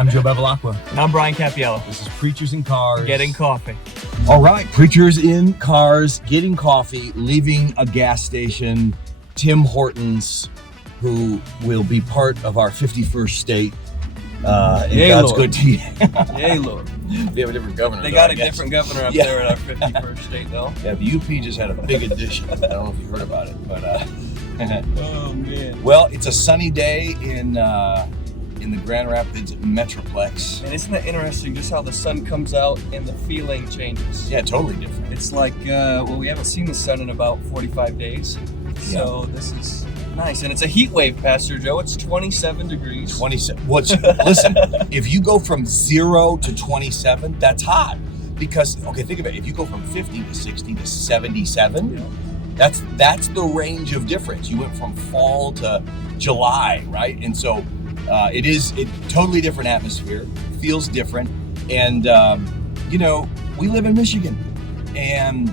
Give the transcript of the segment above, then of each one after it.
I'm Joe Bevelacqua. And I'm Brian Cappiello. This is Preachers in Cars. Getting coffee. All right, Preachers in Cars, getting coffee, leaving a gas station, Tim Hortons, who will be part of our 51st state. Yay, God's Lord. good to you. Yay, Lord. We have a different governor. They though, got I a guess. different governor up Yeah. there at our 51st state, though. Yeah, the UP just had a big addition. I don't know if you heard about it, but Oh, man. well, it's a sunny day in the Grand Rapids Metroplex. And isn't that interesting just how the sun comes out and the feeling changes? Yeah, totally different. It's like, we haven't seen the sun in about 45 days. So this is nice. And it's a heat wave, Pastor Joe. It's 27 degrees. 27. Listen, if you go from 0 to 27, that's hot. Because, okay, think about it. If you go from 50 to 60 to 77, that's the range of difference. You went from fall to July, right? And so it's totally different atmosphere, feels different. And, we live in Michigan. And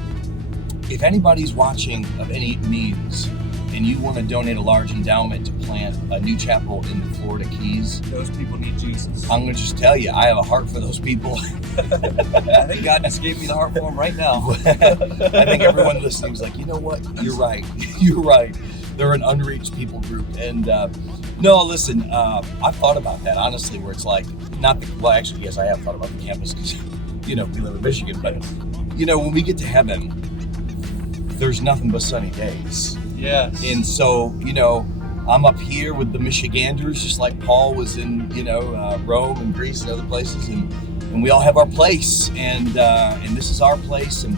if anybody's watching of any means and you want to donate a large endowment to plant a new chapel in the Florida Keys, Those people need Jesus. I'm going to just tell you, I have a heart for those people. I think God just gave me the heart for them right now. I think everyone listening is like, you know what? You're right. You're right. They're an unreached people group. And no, listen, I've thought about that, honestly, where it's like, actually, yes, I have thought about the campus because, we live in Michigan. But, when we get to heaven, there's nothing but sunny days. Yes. And so, I'm up here with the Michiganders, just like Paul was in, Rome and Greece and other places. And we all have our place. And this is our place. And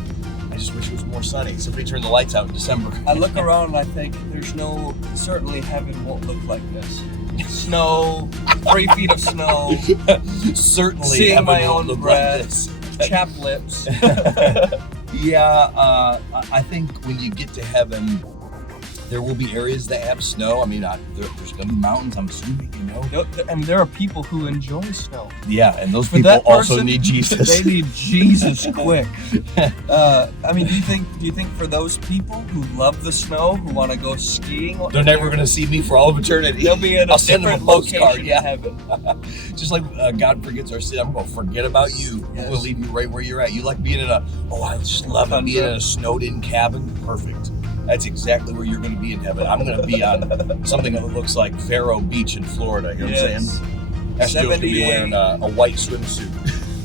I just wish it was more sunny. Somebody turned the lights out in December. I look around and I think certainly heaven won't look like this. Snow, 3 feet of snow, Certainly seeing heaven my won't own look breath, like this. chapped lips. Yeah, I think when you get to heaven, there will be areas that have snow. I mean, there's going to be mountains, I'm assuming, And there are people who enjoy snow. Yeah, and those For people that also person, need Jesus. They need Jesus quick. Do you think for those people who love the snow, who want to go skiing, They're never going to see me for all of eternity. they'll be in a I'll send them different postcard, location yeah. in heaven. Just like God forgets our sin, I'm going to forget about you. Yes. I'm going to leave you right where you're at. You like being I just love it, being in a snowed-in cabin. Perfect. That's exactly where you're going to be in heaven. I'm going to be on something that looks like Vero Beach in Florida. You know what I'm saying? That's Joe's going to be wearing a white swimsuit.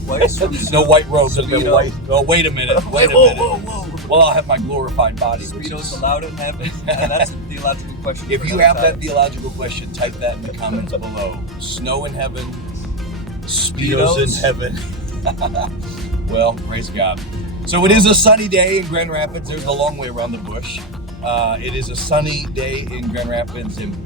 White swimsuit. No white robes. It'll be Speedo. white. Oh, wait a minute. Whoa. Well, I'll have my glorified body. which Speedo's is- allowed in heaven? And that's a theological question. If for you another have that time. theological question, type that in the comments below. Snow in heaven, Speedos in heaven. Well, praise God. So it is a sunny day in Grand Rapids. There's a long way around the bush. It is a sunny day in Grand Rapids, and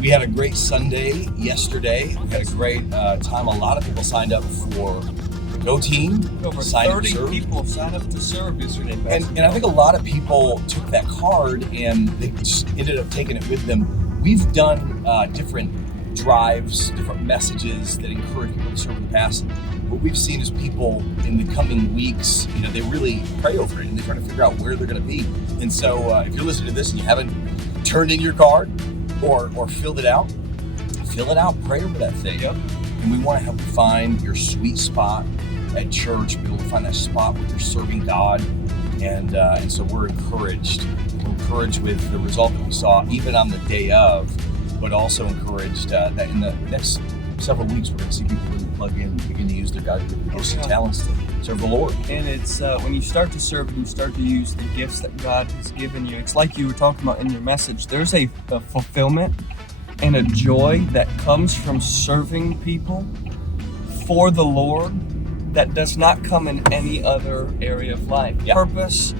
we had a great Sunday yesterday. We had a great time. A lot of people signed up for the Go Team. Over signed up to 30 serve. people signed up to serve yesterday. And I think a lot of people took that card and they just ended up taking it with them. We've done different drives, different messages that encourage people to serve in the past. What we've seen is people in the coming weeks, they really pray over it and they try to figure out where they're going to be. And so if you're listening to this and you haven't turned in your card or filled it out, fill it out, pray over that thing. Yep. And we want to help you find your sweet spot at church, be able to find that spot where you're serving God. And so we're encouraged. We're encouraged with the result that we saw even on the day of, but also encouraged that in the next several weeks, we're going to see people really plug in, begin to use their God-given gifts and talents to serve the Lord. And it's when you start to serve and you start to use the gifts that God has given you, it's like you were talking about in your message. There's a fulfillment and a joy that comes from serving people for the Lord that does not come in any other area of life. Yep. Purpose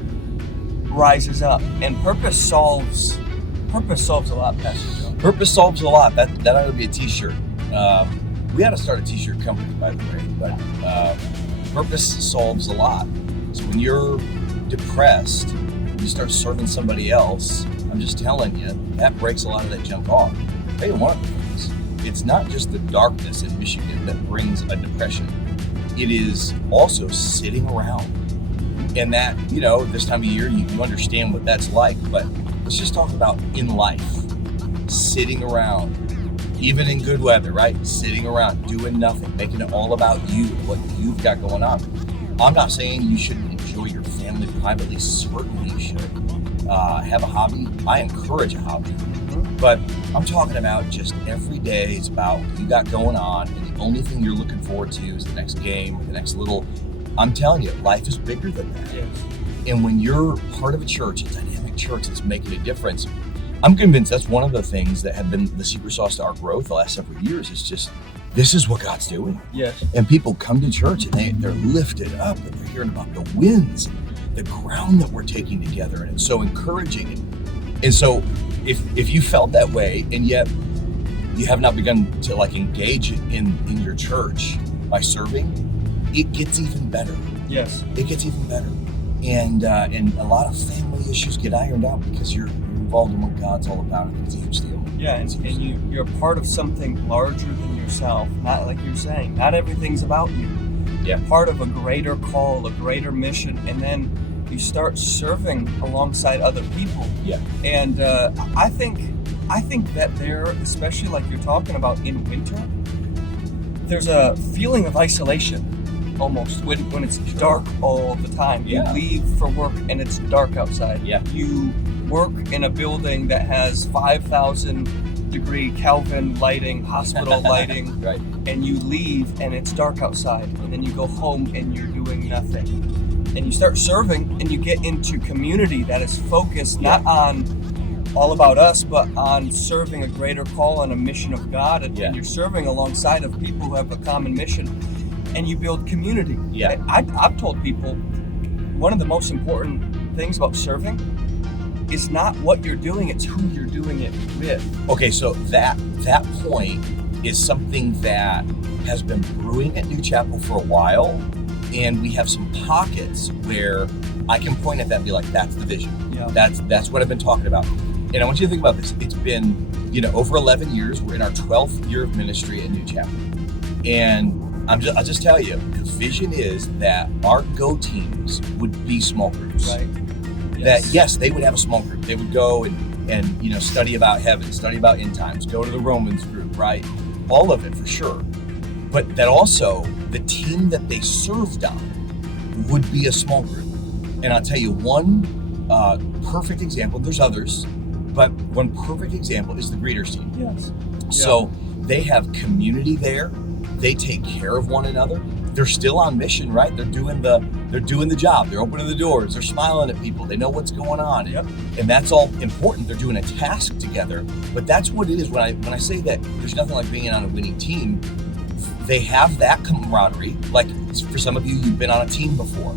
rises up, and purpose solves a lot, Pastor Joe. Purpose solves a lot. That ought to be a t-shirt. We ought to start a t-shirt company, by the way, but purpose solves a lot. So when you're depressed, you start serving somebody else, I'm just telling you, that breaks a lot of that junk off. Hey, one of the things, it's not just the darkness in Michigan that brings a depression. It is also sitting around. And that, this time of year, you understand what that's like, but let's just talk about in life, sitting around, even in good weather, right? Sitting around, doing nothing, making it all about you, what you've got going on. I'm not saying you shouldn't enjoy your family privately. Certainly you should. Have a hobby. I encourage a hobby. But I'm talking about just every day is about what you got going on, and the only thing you're looking forward to is the next game, the next little... I'm telling you, life is bigger than that. Yes. And when you're part of a church, a dynamic church that's making a difference, I'm convinced that's one of the things that have been the secret sauce to our growth the last several years. Is just, this is what God's doing. Yes. And people come to church and they're lifted up, and they're hearing about the wins, the ground that we're taking together, and it's so encouraging. And so if you felt that way, and yet you have not begun to like engage in your church by serving, it gets even better. Yes. It gets even better. And a lot of family issues get ironed out because you're involved in what God's all about, and it's a huge deal. Yeah, and you're part of something larger than yourself. Not like you're saying, not everything's about you. Yeah. Part of a greater call, a greater mission, and then you start serving alongside other people. Yeah. And I think that there, especially like you're talking about in winter, there's a feeling of isolation almost when it's dark all the time. Yeah. You leave for work and it's dark outside. Yeah. You work in a building that has 5,000 degree Kelvin lighting, hospital lighting, Right. and you leave and it's dark outside, and then you go home and you're doing nothing. And you start serving and you get into community that is focused not on all about us, but on serving a greater call and a mission of God. And you're serving alongside of people who have a common mission, and you build community. Yeah. I've told people one of the most important things about serving is not what you're doing, it's who you're doing it with. Okay, so that point is something that has been brewing at New Chapel for a while, and we have some pockets where I can point at that and be like, that's the vision. Yeah. That's what I've been talking about. And I want you to think about this. It's been, over 11 years. We're in our 12th year of ministry at New Chapel. And I'll just tell you, the vision is that our go teams would be small groups. Right. That, yes, they would have a small group. They would go and study about heaven, study about end times, go to the Romans group, right? All of it for sure. But that also, the team that they served on would be a small group. And I'll tell you one perfect example. There's others, but one perfect example is the greeters team. Yes. So they have community there. They take care of one another. They're still on mission, right? They're doing the job. They're opening the doors. They're smiling at people. They know what's going on. Yep. And that's all important. They're doing a task together. But that's what it is. When I say that there's nothing like being on a winning team, they have that camaraderie. Like for some of you, you've been on a team before.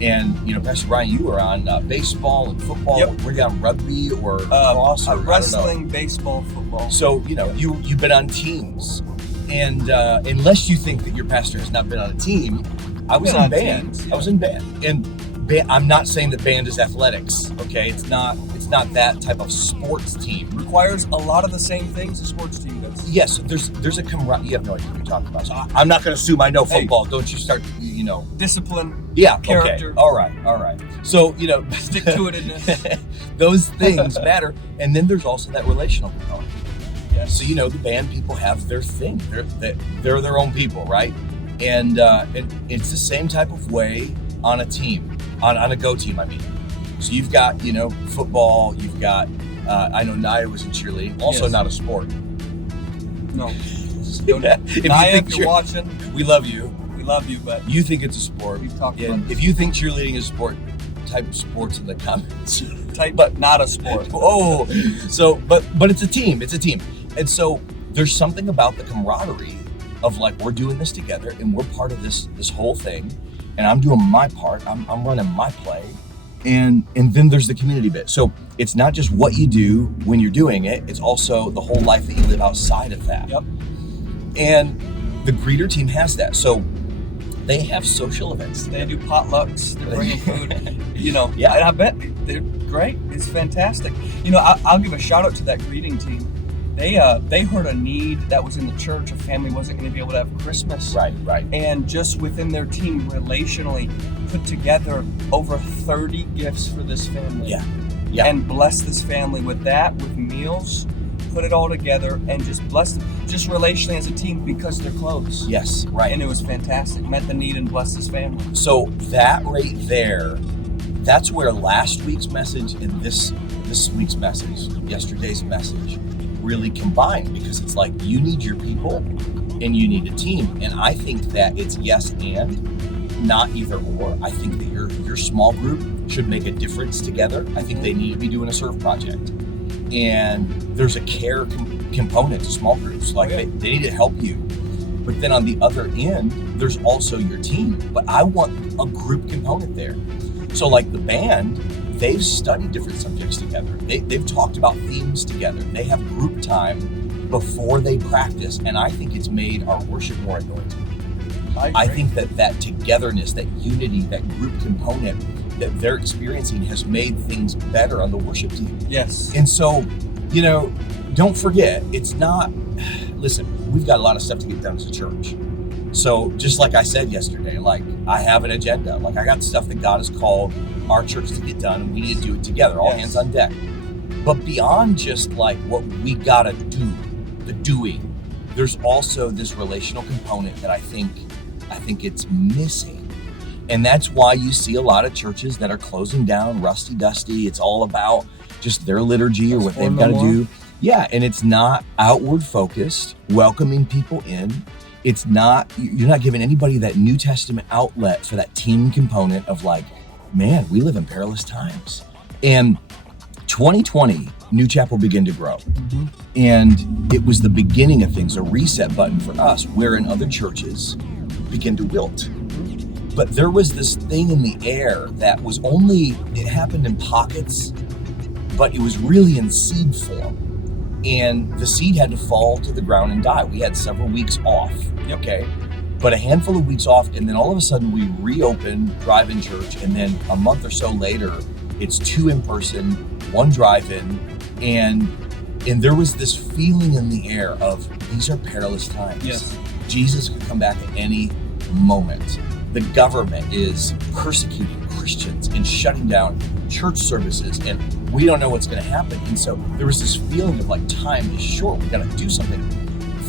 And, Pastor Brian, you were on baseball and football. Yep. Were you on rugby or lacrosse? Or, wrestling, baseball, football. So, you've been on teams. And unless you think that your pastor has not been on a team, I was in band. Teams, I was in band. And I'm not saying that band is athletics, okay? It's not that type of sports team. Requires a lot of the same things a sports team does. Yes, there's a camaraderie. You have no idea what you're talking about. So I'm not going to assume I know football. Hey, don't you start, Discipline. Yeah, character. Okay. All right. So, stick-to-itiveness. Those things matter. And then there's also that relational component. Yes. So, the band people have their thing. They're their own people, right? And it's the same type of way on a team, on a go team, I mean. So you've got, football, you've got, I know Naya was in cheerleading, also not a sport. No. If Naya, if you're watching, we love you. We love you, but you think it's a sport. We've talked about if you think cheerleading is a sport, type sports in the comments. But not a sport. Oh, so, but it's a team. It's a team. And so there's something about the camaraderie of like, we're doing this together and we're part of this whole thing. And I'm doing my part. I'm running my play. And then there's the community bit. So it's not just what you do when you're doing it. It's also the whole life that you live outside of that. Yep. And the greeter team has that. So they have social events. They do potlucks. They're bringing food. Yeah. And I bet they're great. It's fantastic. I'll give a shout out to that greeting team. They heard a need that was in the church. A family wasn't going to be able to have Christmas. Right. And just within their team, relationally, put together over 30 gifts for this family. Yeah. And bless this family with meals, put it all together and just bless them, just relationally as a team because they're close. Yes, right. And it was fantastic. Met the need and blessed his family. So that right there, that's where last week's message and this week's message, yesterday's message, really combine, because it's like you need your people and you need a team. And I think that it's yes and, not either or. I think that your small group should make a difference together. I think they need to be doing a serve project. And there's a care component to small groups. Like they need to help you. But then on the other end, there's also your team. But I want a group component there. So like the band, they've studied different subjects together. They've talked about themes together. They have group time before they practice. And I think it's made our worship more anointed. I think that togetherness, that unity, that group component that they're experiencing has made things better on the worship team. Yes. And so, don't forget, it's not, listen, we've got a lot of stuff to get done as a church. So just like I said yesterday, like I have an agenda. Like I got stuff that God has called our church to get done, and we need to do it together, all hands on deck. But beyond just like what we gotta do, the doing, there's also this relational component that I think it's missing. And that's why you see a lot of churches that are closing down, rusty dusty. It's all about just their liturgy or what they've got to do. Yeah, and it's not outward focused, welcoming people in. It's not, you're not giving anybody that New Testament outlet for that team component of like, man, we live in perilous times. And 2020, New Chapel began to grow. Mm-hmm. And it was the beginning of things, a reset button for us, wherein other churches begin to wilt. But there was this thing in the air that was it happened in pockets, but it was really in seed form. And the seed had to fall to the ground and die. We had several weeks off, okay? But a handful of weeks off, and then all of a sudden we reopened drive-in church, and then a month or so later, it's 2 in person, 1 drive-in, and there was this feeling in the air of these are perilous times. Yes. Jesus could come back at any moment. The government is persecuting Christians and shutting down church services, and we don't know what's going to happen. And so there was this feeling of like time is short. We got to do something.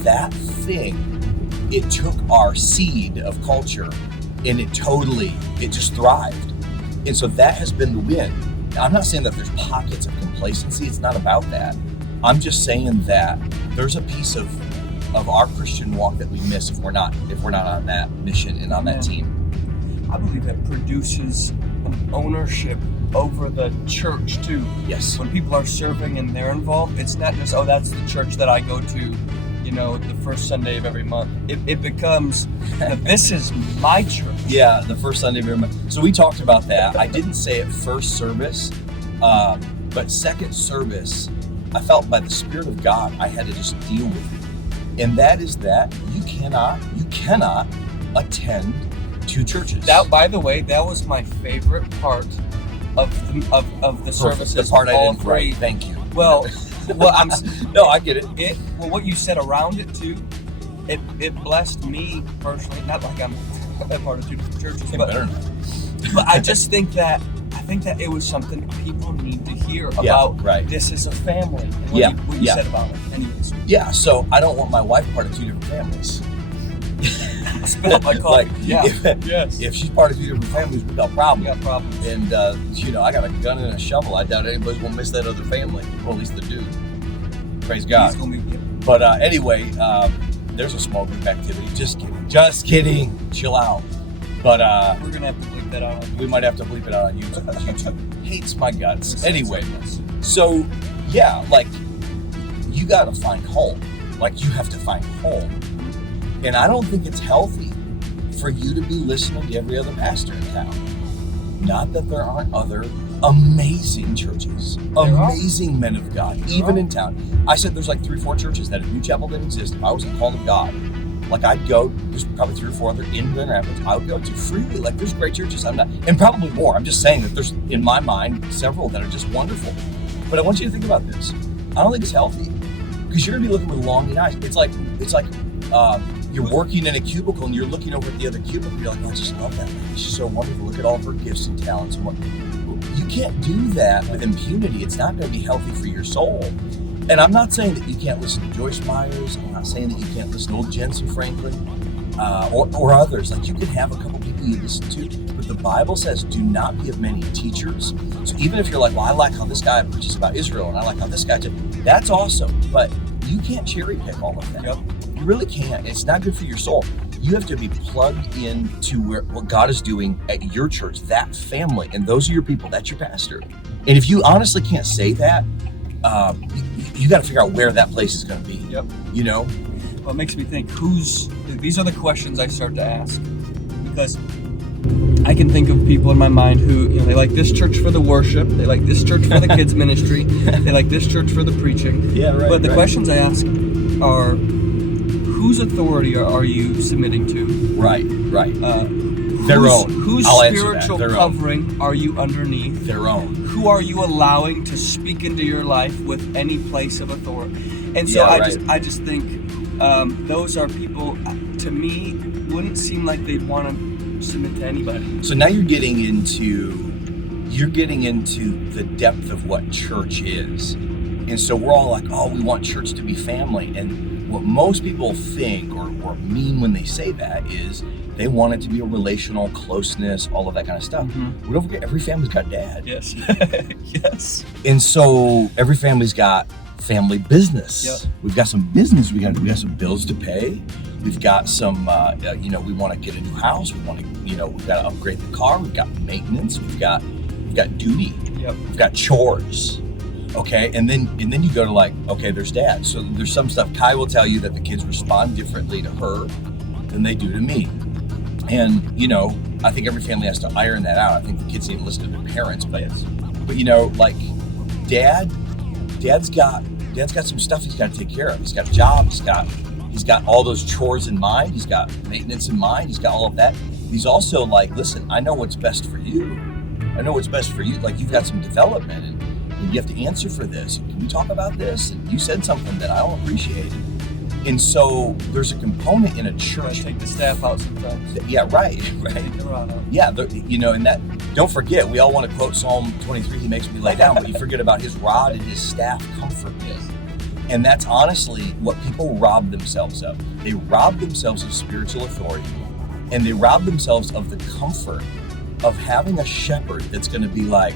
That thing, it took our seed of culture and it just thrived. And so that has been the win. Now, I'm not saying that there's pockets of complacency. It's not about that. I'm just saying that there's a piece of our Christian walk that we miss if we're not on that mission and on that team. I believe that produces an ownership over the church too. Yes. When people are serving and they're involved, it's not just, that's the church that I go to, the first Sunday of every month. It becomes, this is my church. Yeah, the first Sunday of every month. So we talked about that. I didn't say it first service, but second service, I felt by the Spirit of God, I had to just deal with it. And that is that you cannot attend 2 churches. That, by the way, that was my favorite part of the services. The part I didn't three. Right. Thank you. Well, I'm no, I get it. What you said around it too, it blessed me personally. Not like I'm a part of 2 different churches, but I just think that it was something people need to hear about. Right. This is a family. And what you said about it. Anyways. Yeah. So I don't want my wife part of 2 different families. Spit up my coffee. If she's part of 2 different families, we got problems. We got problems. And I got a gun and a shovel. I doubt anybody's gonna miss that other family. Well, at least the dude. Praise God. He's gonna be But anyway, there's a small group activity. Just kidding. Chill out. But we're gonna have to bleep that out. We might have to bleep it out on YouTube. YouTube hates my guts. Anyway, so like you gotta find home. Like you have to find home. And I don't think it's healthy for you to be listening to every other pastor in town. Not that there aren't other amazing churches, amazing men of God, even in town. I said there's like 3-4 churches that if New Chapel didn't exist, if I was a call of God, like I'd go, there's probably 3 or 4 other in Grand Rapids, I would go to freely. Like there's great churches, and probably more. I'm just saying that there's, in my mind, several that are just wonderful. But I want you to think about this. I don't think it's healthy because you're gonna be looking with longing eyes. It's like you're working in a cubicle and you're looking over at the other cubicle. You're like, I just love that lady. She's so wonderful. Look at all of her gifts and talents. You can't do that with impunity. It's not going to be healthy for your soul. And I'm not saying that you can't listen to Joyce Myers. I'm not saying that you can't listen to old Jensen Franklin or others. Like, you can have a couple people you listen to, but the Bible says do not be of many teachers. So even if you're like, well, I like how this guy preaches about Israel and I like how this guy did, that's awesome. But you can't cherry pick all of that. Yep. You really can't. It's not good for your soul. You have to be plugged into what God is doing at your church, that family, and those are your people. That's your pastor. And if you honestly can't say that, you got to figure out where that place is going to be. Yep. You know? Well, it makes me think, these are the questions I start to ask, because I can think of people in my mind who, they like this church for the worship, they like this church for the kids ministry, they like this church for the preaching. Yeah, right. But the questions I ask are, whose authority are you submitting to? Right. Their own. Whose spiritual covering are you underneath? Their own. Who are you allowing to speak into your life with any place of authority? And so I just think those are people, to me, wouldn't seem like they'd want to submit to anybody. So now you're getting into the depth of what church is. And so we're all like, oh, we want church to be family. And what most people think or mean when they say that is they want it to be a relational closeness, all of that kind of stuff. Mm-hmm. We don't forget, every family's got dad. Yes. Yes. And so every family's got family business. Yep. We've got some business. We got some bills to pay. We've got some, we want to get a new house. We want to, we've got to upgrade the car. We've got maintenance. We've got duty. Yep. We've got chores. Okay, and then you go to like, okay, there's dad. So there's some stuff. Kai will tell you that the kids respond differently to her than they do to me. And I think every family has to iron that out. I think the kids need to listen to their parents, but like dad's got some stuff he's got to take care of. He's got a job. He's got all those chores in mind. He's got maintenance in mind. He's got all of that. He's also like, listen, I know what's best for you. I know what's best for you. Like, you've got some development and you have to answer for this. Can we talk about this? And you said something that I don't appreciate. And so there's a component in a church. Take the staff out sometimes. Yeah, right. Take the rod out. Yeah, and that, don't forget, we all want to quote Psalm 23, he makes me lay down, but you forget about his rod and his staff comfort. Yes. And that's honestly what people rob themselves of. They rob themselves of spiritual authority, and they rob themselves of the comfort of having a shepherd that's going to be like,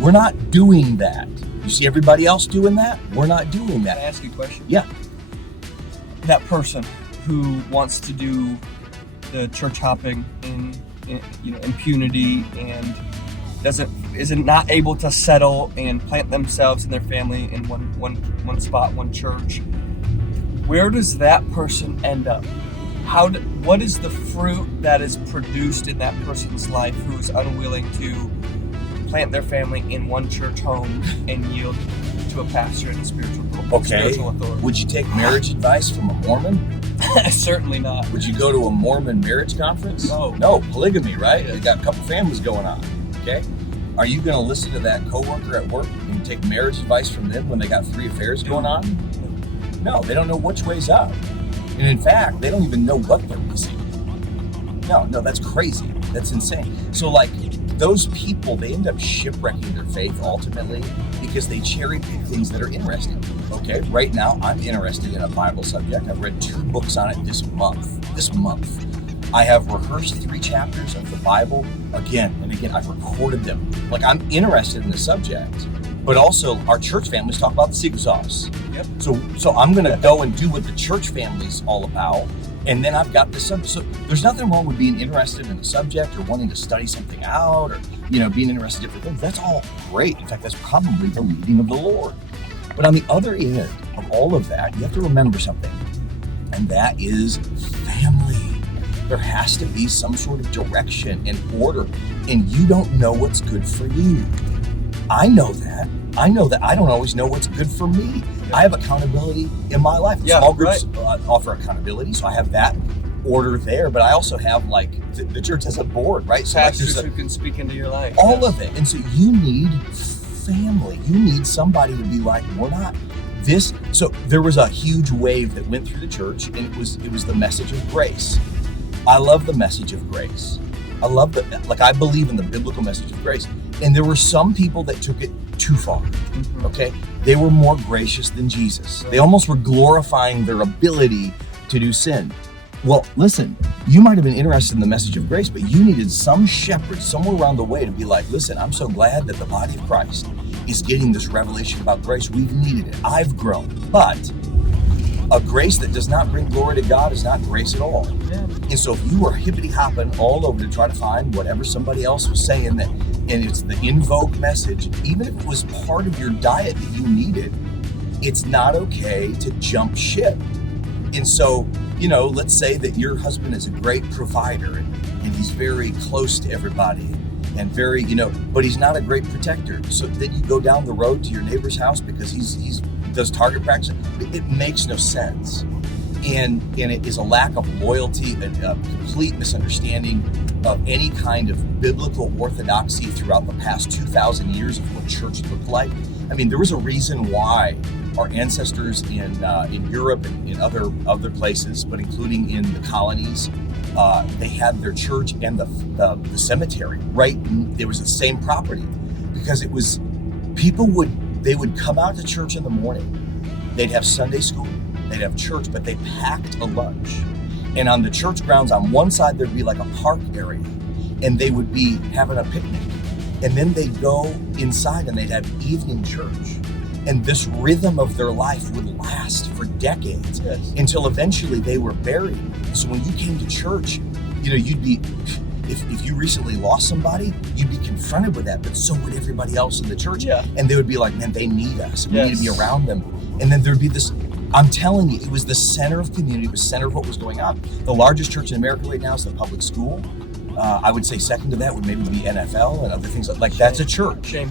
we're not doing that. You see everybody else doing that? We're not doing that. Can I ask you a question? Yeah. That person who wants to do the church hopping in impunity and isn't not able to settle and plant themselves and their family in one spot, one church. Where does that person end up? What is the fruit that is produced in that person's life who is unwilling to plant their family in one church home and yield to a pastor and a spiritual authority? Would you take marriage advice from a Mormon? Certainly not. Would you go to a Mormon marriage conference? No, polygamy, right? They got a couple families going on. Okay. Are you going to listen to that coworker at work and take marriage advice from them when they got 3 affairs going on? No, they don't know which way's up. And in fact, they don't even know what they're missing. No, that's crazy. That's insane. So like, those people, they end up shipwrecking their faith ultimately because they cherry pick things that are interesting. Okay, right now I'm interested in a Bible subject. I've read 2 books on it this month. I have rehearsed 3 chapters of the Bible again and again. I've recorded them. Like, I'm interested in the subject, but also our church families talk about the secret sauce. Yep. So I'm going to go and do what the church family's all about. And then I've got this subject. So there's nothing wrong with being interested in a subject or wanting to study something out or, being interested in different things. That's all great. In fact, that's probably the leading of the Lord. But on the other end of all of that, you have to remember something, and that is family. There has to be some sort of direction and order, and you don't know what's good for you. I know that I don't always know what's good for me. I have accountability in my life. Small groups offer accountability, so I have that order there, but I also have the church has a board, right? So pastors who can speak into your life. All of it. And so you need family. You need somebody to be like, we're not this. So there was a huge wave that went through the church, and it was the message of grace. I love the message of grace. I love that. I believe in the biblical message of grace. And there were some people that took it too far. Mm-hmm. Okay. they were more gracious than Jesus. They almost were glorifying their ability to do sin. Well, listen, you might have been interested in the message of grace, but you needed some shepherd somewhere around the way to be like, listen, I'm so glad that the body of Christ is getting this revelation about grace. We've needed it. I've grown. But a grace that does not bring glory to God is not grace at all. Yeah. And so if you were hippity-hopping all over to try to find whatever somebody else was saying, that, and it's the in vogue message, even if it was part of your diet that you needed, it's not okay to jump ship. And so, let's say that your husband is a great provider and he's very close to everybody and very, but he's not a great protector. So then you go down the road to your neighbor's house because he's does target practice. It makes no sense. And it is a lack of loyalty, a complete misunderstanding of any kind of biblical orthodoxy throughout the past 2,000 years of what church looked like. I mean, there was a reason why our ancestors in Europe and in other places, but including in the colonies, they had their church and the cemetery right. There was the same property because it was they would come out to church in the morning. They'd have Sunday school, they'd have church, but they packed a lunch. And on the church grounds, on one side there'd be like a park area, and they would be having a picnic. And then they'd go inside and they'd have evening church. And this rhythm of their life would last for decades. Yes. Until eventually they were buried. So when you came to church, you'd be, if you recently lost somebody, you'd be confronted with that, but so would everybody else in the church. Yeah. And they would be like, man, they need us. We Yes. need to be around them. And then there'd be this, I'm telling you, it was the center of community, it was the center of what was going on. The largest church in America right now is the public school. I would say second to that would maybe be NFL and other things like that's a church. Shame.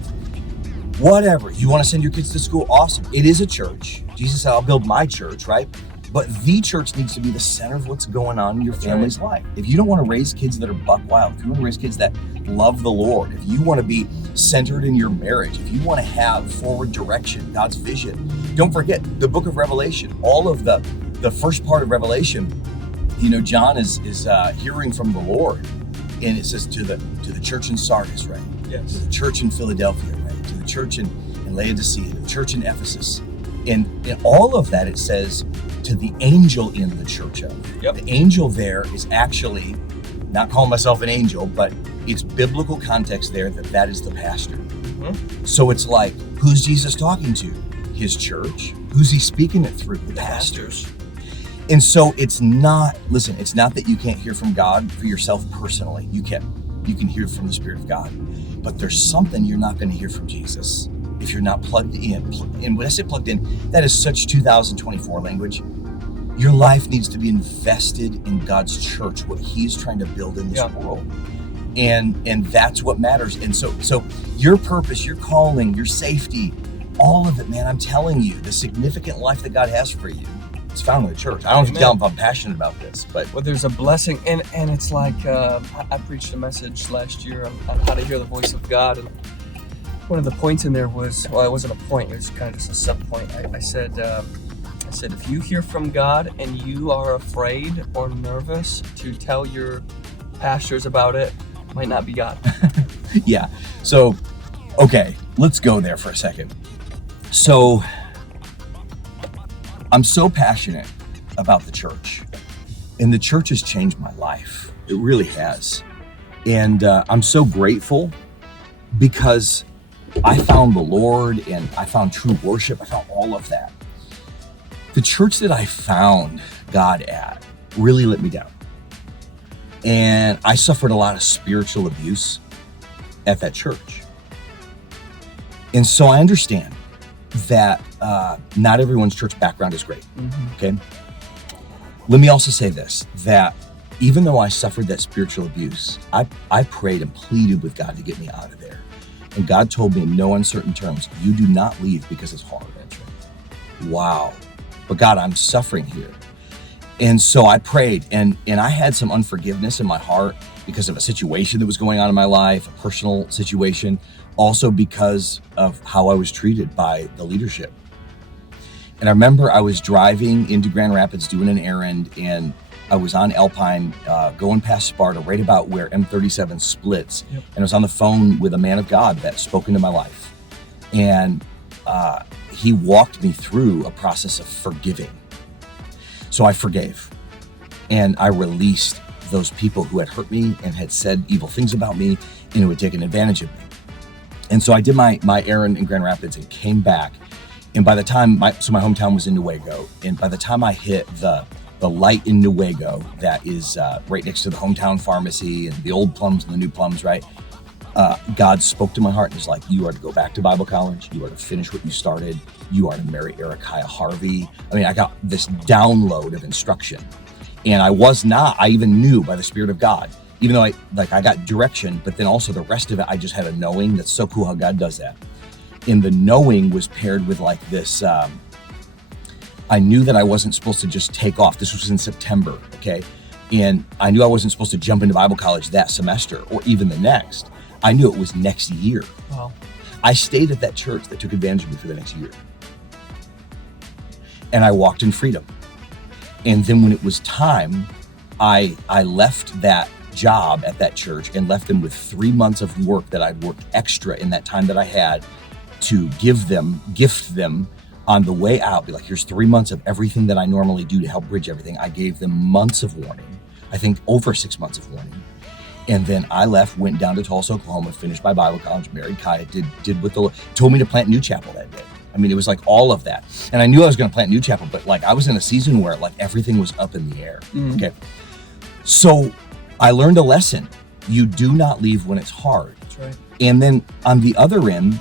Whatever. You want to send your kids to school? Awesome. It is a church. Jesus said, I'll build my church, right? But the church needs to be the center of what's going on in your family's life. If you don't want to raise kids that are buck wild, if you want to raise kids that love the Lord, if you want to be centered in your marriage, if you want to have forward direction, God's vision, don't forget the book of Revelation, all of the first part of Revelation, John is hearing from the Lord. And it says to the church in Sardis, right? Yes. To the church in Philadelphia, right? To the church in Laodicea, to the church in Ephesus. And in all of that, it says to the angel in the church of. Yep. The angel there is actually, not calling myself an angel, but it's biblical context there that is the pastor. Mm-hmm. So it's like, who's Jesus talking to? His church. Who's he speaking it through? The pastors. And so it's not that you can't hear from God for yourself personally. You can hear from the Spirit of God. But there's something you're not going to hear from Jesus if you're not plugged in. And when I say plugged in, that is such 2024 language. Your life needs to be invested in God's church, what he's trying to build in this world. And that's what matters. And so your purpose, your calling, your safety, all of it, man, I'm telling you, the significant life that God has for you, it's found in the church. I don't have to tell them if I'm passionate about this, but there's a blessing, and it's like I preached a message last year on how to hear the voice of God, and one of the points in there was, well, it wasn't a point, it was kind of just a sub point. I said if you hear from God and you are afraid or nervous to tell your pastors about it, might not be God. Yeah. So, okay, let's go there for a second. So, I'm so passionate about the church, and the church has changed my life. It really has. And I'm so grateful because I found the Lord and I found true worship. I found all of that. The church that I found God at really let me down. And I suffered a lot of spiritual abuse at that church. And so I understand that not everyone's church background is great. Mm-hmm. Okay. Let me also say this, that even though I suffered that spiritual abuse, I prayed and pleaded with God to get me out of there. And God told me in no uncertain terms, you do not leave because it's hard. That's right. Wow. But God, I'm suffering here. And so I prayed, and I had some unforgiveness in my heart because of a situation that was going on in my life, a personal situation, also because of how I was treated by the leadership. And I remember I was driving into Grand Rapids doing an errand, and I was on Alpine going past Sparta, right about where M37 splits. Yep. And I was on the phone with a man of God that spoke into my life. And he walked me through a process of forgiving. So I forgave, and I released those people who had hurt me and had said evil things about me and who had taken advantage of me. And so I did my errand in Grand Rapids and came back. And by the time my hometown was in Newaygo, and by the time I hit the light in Newaygo that is right next to the hometown pharmacy and the old plums and the new plums, right? God spoke to my heart and was like, you are to go back to Bible college. You are to finish what you started. You are to marry Erikiah Harvey. I mean, I got this download of instruction. And I even knew by the Spirit of God, even though I got direction, but then also the rest of it, I just had a knowing. That's so cool how God does that. And the knowing was paired with like this, I knew that I wasn't supposed to just take off. This was in September, okay? And I knew I wasn't supposed to jump into Bible college that semester or even the next. I knew it was next year. Wow. I stayed at that church that took advantage of me for the next year. And I walked in freedom. And then when it was time, I left that job at that church and left them with 3 months of work that I'd worked extra in that time that I had to gift them on the way out. Be like, here's 3 months of everything that I normally do to help bridge everything. I gave them months of warning. I think over 6 months of warning. And then I left, went down to Tulsa, Oklahoma, finished my Bible college, married Kaya, did what told me to plant New Chapel that day. I mean, it was like all of that. And I knew I was going to plant New Chapel, but like I was in a season where like everything was up in the air. Mm-hmm. Okay. So I learned a lesson. You do not leave when it's hard. That's right. And then on the other end,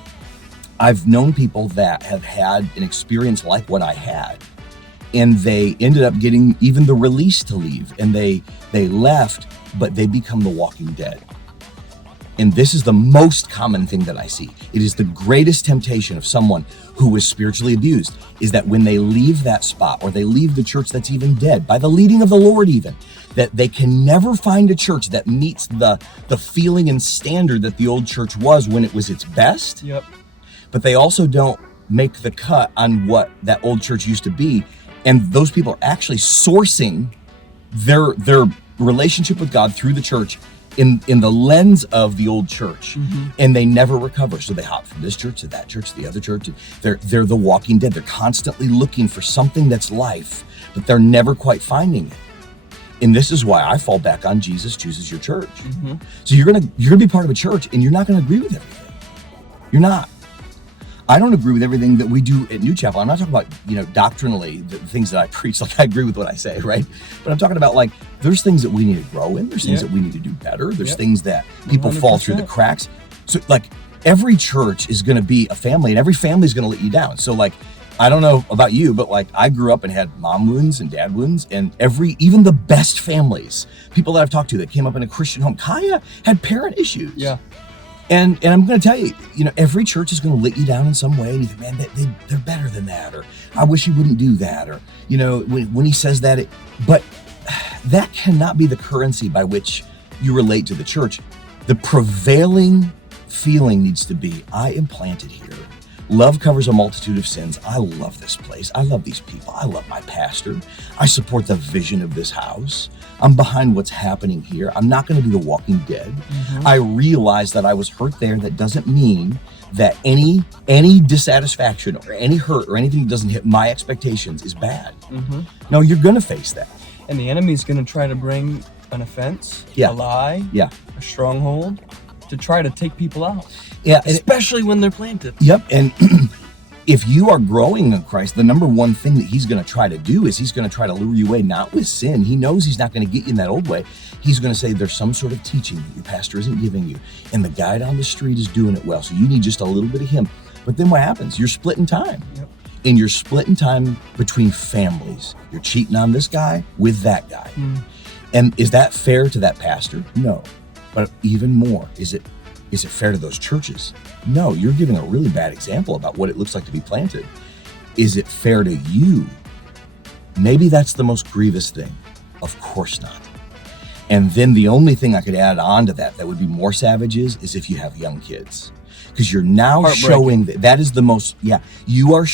I've known people that have had an experience like what I had, and they ended up getting even the release to leave, and they left, but they become the walking dead. And this is the most common thing that I see. It is the greatest temptation of someone who is spiritually abused, is that when they leave that spot or they leave the church that's even dead, by the leading of the Lord even, that they can never find a church that meets the feeling and standard that the old church was when it was its best. Yep. But they also don't make the cut on what that old church used to be. And those people are actually sourcing their relationship with God through the church in the lens of the old church. Mm-hmm. And they never recover. So they hop from this church to that church to the other church. They're the walking dead. They're constantly looking for something that's life, but they're never quite finding it. And this is why I fall back on Jesus chooses your church. Mm-hmm. So you're gonna be part of a church, and you're not gonna agree with everything. You're not. I don't agree with everything that we do at New Chapel. I'm not talking about, doctrinally, the things that I preach. Like, I agree with what I say, right? But I'm talking about, like, there's things that we need to grow in. There's things that we need to do better. There's things that people 100%. Fall through the cracks. So, like, every church is going to be a family, and every family is going to let you down. So, like, I don't know about you, but, like, I grew up and had mom wounds and dad wounds, and even the best families, people that I've talked to that came up in a Christian home, Kaya had parent issues. Yeah. And I'm going to tell you, every church is going to let you down in some way. And you think, man, they're better than that. Or I wish he wouldn't do that. Or, when he says that, but that cannot be the currency by which you relate to the church. The prevailing feeling needs to be, I am planted here. Love covers a multitude of sins. I love this place. I love these people. I love my pastor. I support the vision of this house. I'm behind what's happening here. I'm not going to be the walking dead. Mm-hmm. I realize that I was hurt there. That doesn't mean that any dissatisfaction or any hurt or anything that doesn't hit my expectations is bad. Mm-hmm. No, you're going to face that. And the enemy's going to try to bring an offense, a lie, a stronghold, to try to take people out. Yeah, especially when they're planted. Yep, and if you are growing in Christ, the number one thing that he's going to try to do is he's going to try to lure you away, not with sin. He knows he's not going to get you in that old way. He's going to say there's some sort of teaching that your pastor isn't giving you, and the guy down the street is doing it well, so you need just a little bit of him. But then what happens? You're splitting time. Yep. And you're splitting time between families. You're cheating on this guy with that guy. Mm. And is that fair to that pastor? No. But even more, is it fair to those churches? No, you're giving a really bad example about what it looks like to be planted. Is it fair to you? Maybe that's the most grievous thing. Of course not. And then the only thing I could add on to that would be more savage is if you have young kids. Because you're now showing that is the most, you are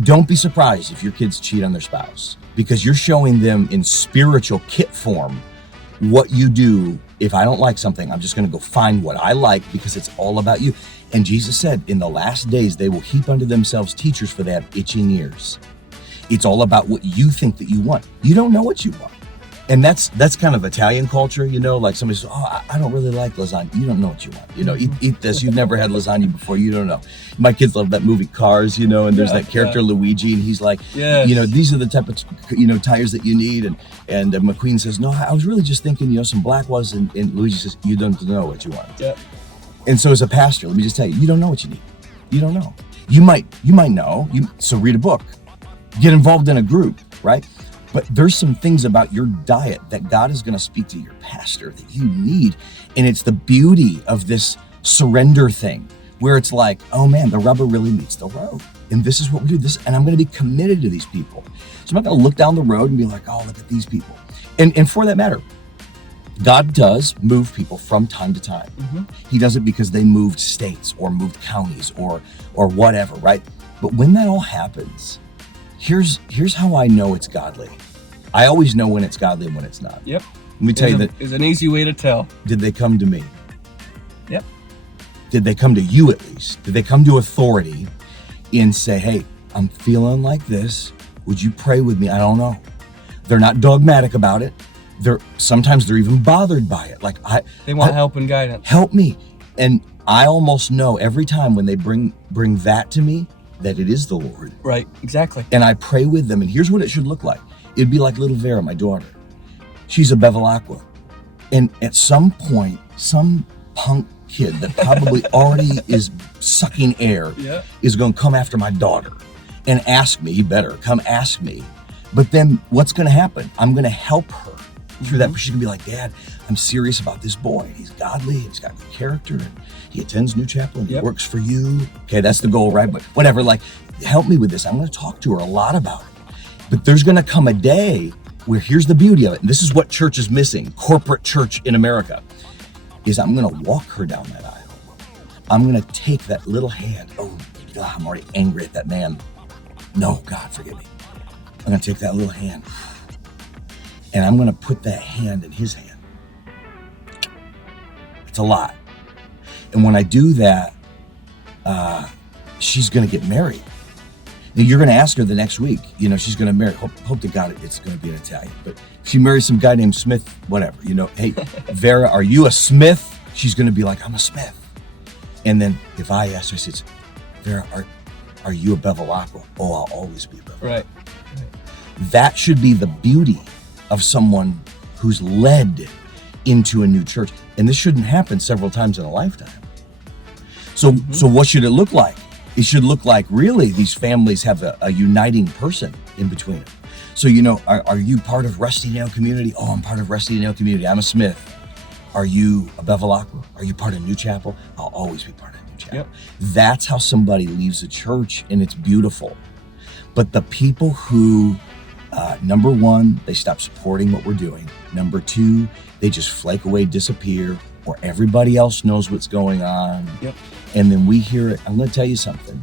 don't be surprised if your kids cheat on their spouse, because you're showing them in spiritual kit form what you do. If I don't like something, I'm just going to go find what I like because it's all about you. And Jesus said, in the last days, they will heap unto themselves teachers, for they have itching ears. It's all about what you think that you want. You don't know what you want. And that's kind of Italian culture, like somebody says, oh, I don't really like lasagna. You don't know what you want. Eat this. You've never had lasagna before. You don't know. My kids love that movie Cars, and there's that character Luigi, and he's like, these are the type of, tires that you need. And McQueen says, no, I was really just thinking, some black ones. And Luigi says, you don't know what you want. Yeah. And so as a pastor, let me just tell you, you don't know what you need. You don't know. You might know. So read a book. Get involved in a group, right? But there's some things about your diet that God is going to speak to your pastor that you need. And it's the beauty of this surrender thing where it's like, oh man, the rubber really meets the road. And this is what we do. And I'm going to be committed to these people. So I'm not going to look down the road and be like, oh, look at these people. And for that matter, God does move people from time to time. Mm-hmm. He does it because they moved states or moved counties or whatever, right? But when that all happens, here's how I know it's godly. I always know when it's godly and when it's not. Yep. Let me tell you that. It's an easy way to tell. Did they come to me? Yep. Did they come to you at least? Did they come to authority and say, hey, I'm feeling like this. Would you pray with me? I don't know. They're not dogmatic about it. Sometimes they're even bothered by it. Like they want help and guidance. Help me. And I almost know every time when they bring that to me that it is the Lord. Right, exactly. And I pray with them. And here's what it should look like. It'd be like little Vera, my daughter. She's a Bevelacqua. And at some point, some punk kid that probably already is sucking air is going to come after my daughter and ask me. He better come ask me. But then what's going to happen? I'm going to help her through that. She's going to be like, Dad, I'm serious about this boy. He's godly. He's got good character. And he attends New Chapel and he works for you. Okay, that's the goal, right? But whatever, like, help me with this. I'm going to talk to her a lot about it. But there's going to come a day where here's the beauty of it. And this is what church is missing, corporate church in America, is I'm going to walk her down that aisle. I'm going to take that little hand. Oh, God, I'm already angry at that man. No, God, forgive me. I'm going to take that little hand and I'm going to put that hand in his hand. It's a lot. And when I do that, she's going to get married. Now, you're going to ask her the next week, she's going to marry. Hope to God it's going to be an Italian. But if she marries some guy named Smith, whatever, hey, Vera, are you a Smith? She's going to be like, I'm a Smith. And then if I ask her, I said, Vera, are you a Bevelacqua? Oh, I'll always be a Bevelacqua. Right. That should be the beauty of someone who's led into a new church. And this shouldn't happen several times in a lifetime. So what should it look like? It should look like really these families have a uniting person in between them. So, are you part of Rusty Nail Community? Oh, I'm part of Rusty Nail Community. I'm a Smith. Are you a Bevelacqua? Are you part of New Chapel? I'll always be part of New Chapel. Yep. That's how somebody leaves a church, and it's beautiful. But the people who, number one, they stop supporting what we're doing. Number two, they just flake away, disappear, or everybody else knows what's going on. Yep. And then we hear it. I'm going to tell you something.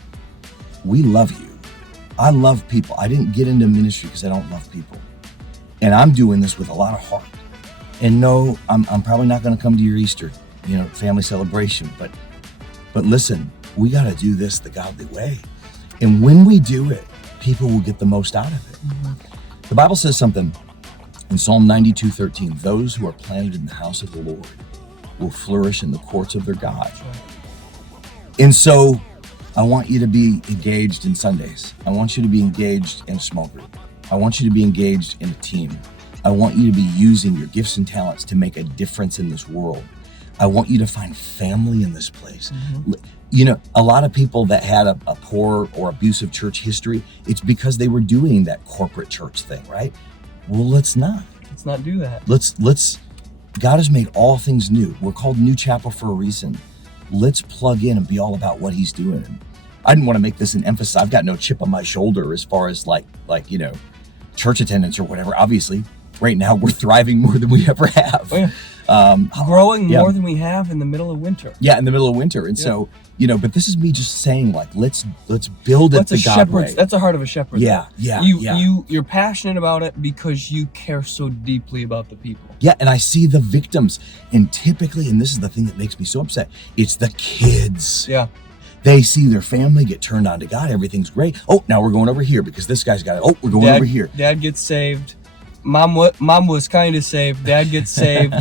We love you. I love people. I didn't get into ministry because I don't love people. And I'm doing this with a lot of heart. And no, I'm probably not going to come to your Easter, family celebration. But listen, we got to do this the godly way. And when we do it, people will get the most out of it. Mm-hmm. The Bible says something in Psalm 92:13. Those who are planted in the house of the Lord will flourish in the courts of their God. And so I want you to be engaged in Sundays. I want you to be engaged in a small group. I want you to be engaged in a team. I want you to be using your gifts and talents to make a difference in this world. I want you to find family in this place. Mm-hmm. A lot of people that had a poor or abusive church history, it's because they were doing that corporate church thing, right? Well, let's not. Let's not do that. God has made all things new. We're called New Chapel for a reason. Let's plug in and be all about what he's doing. And I didn't want to make this an emphasis. I've got no chip on my shoulder as far as like church attendance or whatever. Obviously, right now we're thriving more than we ever have. Oh, Growing more than we have in the middle of winter. Yeah, in the middle of winter. And so, but this is me just saying, like, let's build it the God way. That's the heart of a shepherd. Yeah. You're passionate about it because you care so deeply about the people. Yeah, and I see the victims. And typically, and this is the thing that makes me so upset, it's the kids. Yeah. They see their family get turned on to God. Everything's great. Oh, now we're going over here because this guy's got it. Oh, we're going over here. Dad gets saved. Mom was kind of saved. Dad gets saved.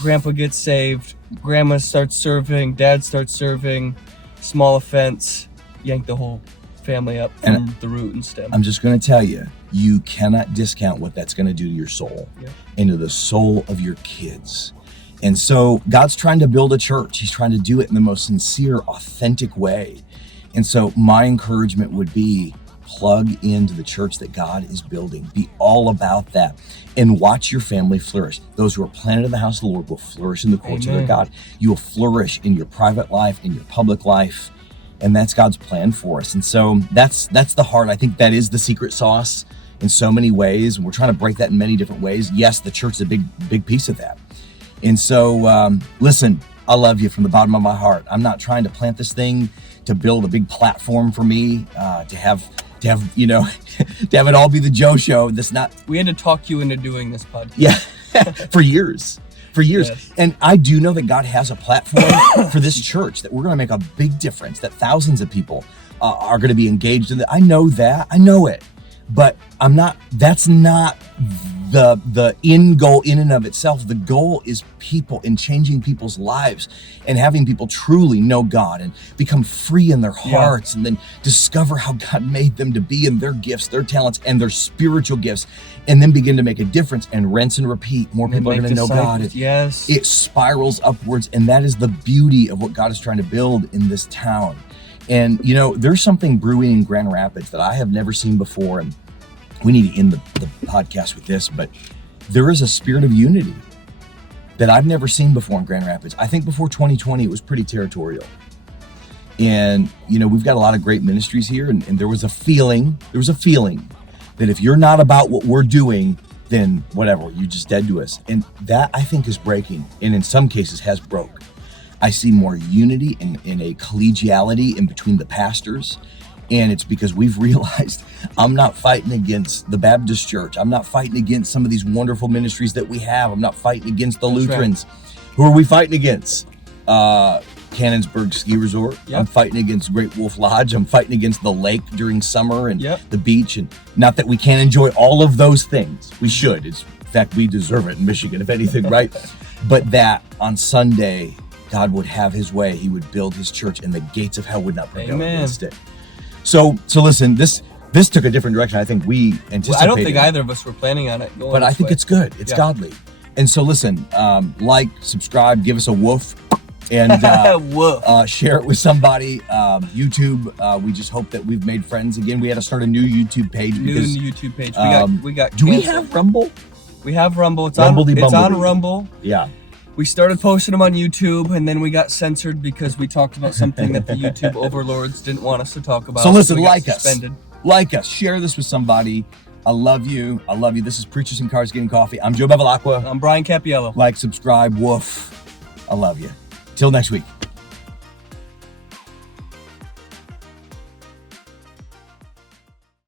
Grandpa gets saved. Grandma starts serving. Dad starts serving. Small offense. Yank the whole family up from the root and stem. I'm just going to tell you, you cannot discount what that's going to do to your soul and to the soul of your kids. And so God's trying to build a church. He's trying to do it in the most sincere, authentic way. And so my encouragement would be, plug into the church that God is building. Be all about that and watch your family flourish. Those who are planted in the house of the Lord will flourish in the courts of their God. You will flourish in your private life, in your public life. And that's God's plan for us. And so that's the heart. I think that is the secret sauce in so many ways. And we're trying to break that in many different ways. Yes, the church is a big piece of that. And so, listen, I love you from the bottom of my heart. I'm not trying to plant this thing to build a big platform for me, to have it all be the Joe show. We had to talk you into doing this podcast. Yeah, for years. Yes. And I do know that God has a platform for this church, that we're going to make a big difference, that thousands of people are going to be engaged in it. I know it, but that's not the end goal in and of itself. The goal is people and changing people's lives and having people truly know God and become free in their hearts and then discover how God made them to be in their gifts, their talents, and their spiritual gifts, and then begin to make a difference and rinse and repeat. More people are going to know God. Yes. It spirals upwards, and that is the beauty of what God is trying to build in this town. And, there's something brewing in Grand Rapids that I have never seen before, and we need to end the podcast with this, but there is a spirit of unity that I've never seen before in Grand Rapids. I think before 2020, it was pretty territorial. And, we've got a lot of great ministries here, and there was a feeling that if you're not about what we're doing, then whatever, you're just dead to us. And that, I think, is breaking, and in some cases has broke. I see more unity and a collegiality in between the pastors. And it's because we've realized I'm not fighting against the Baptist church. I'm not fighting against some of these wonderful ministries that we have. I'm not fighting against the Lutherans. Right. Who are we fighting against? Cannonsburg Ski Resort. Yep. I'm fighting against Great Wolf Lodge. I'm fighting against the lake during summer and the beach. And not that we can't enjoy all of those things. We should. In fact, we deserve it in Michigan, if anything, right? But that on Sunday, God would have his way. He would build his church, and the gates of hell would not prevail against it. So listen, this took a different direction. I think we anticipated. Well, I don't think either of us were planning on it going but I think it's good. It's godly. And so listen, like, subscribe, give us a woof, and share it with somebody. YouTube, we just hope that we've made friends again. We had to start a new YouTube page. We got. Do we have Rumble? We have Rumble. It's on Rumble. Yeah. We started posting them on YouTube, and then we got censored because we talked about something that the YouTube overlords didn't want us to talk about. So listen, like us, share this with somebody. I love you. This is Preachers and Cars Getting Coffee. I'm Joe Bevelacqua. I'm Brian Cappiello. Like, subscribe, woof. I love you. Till next week.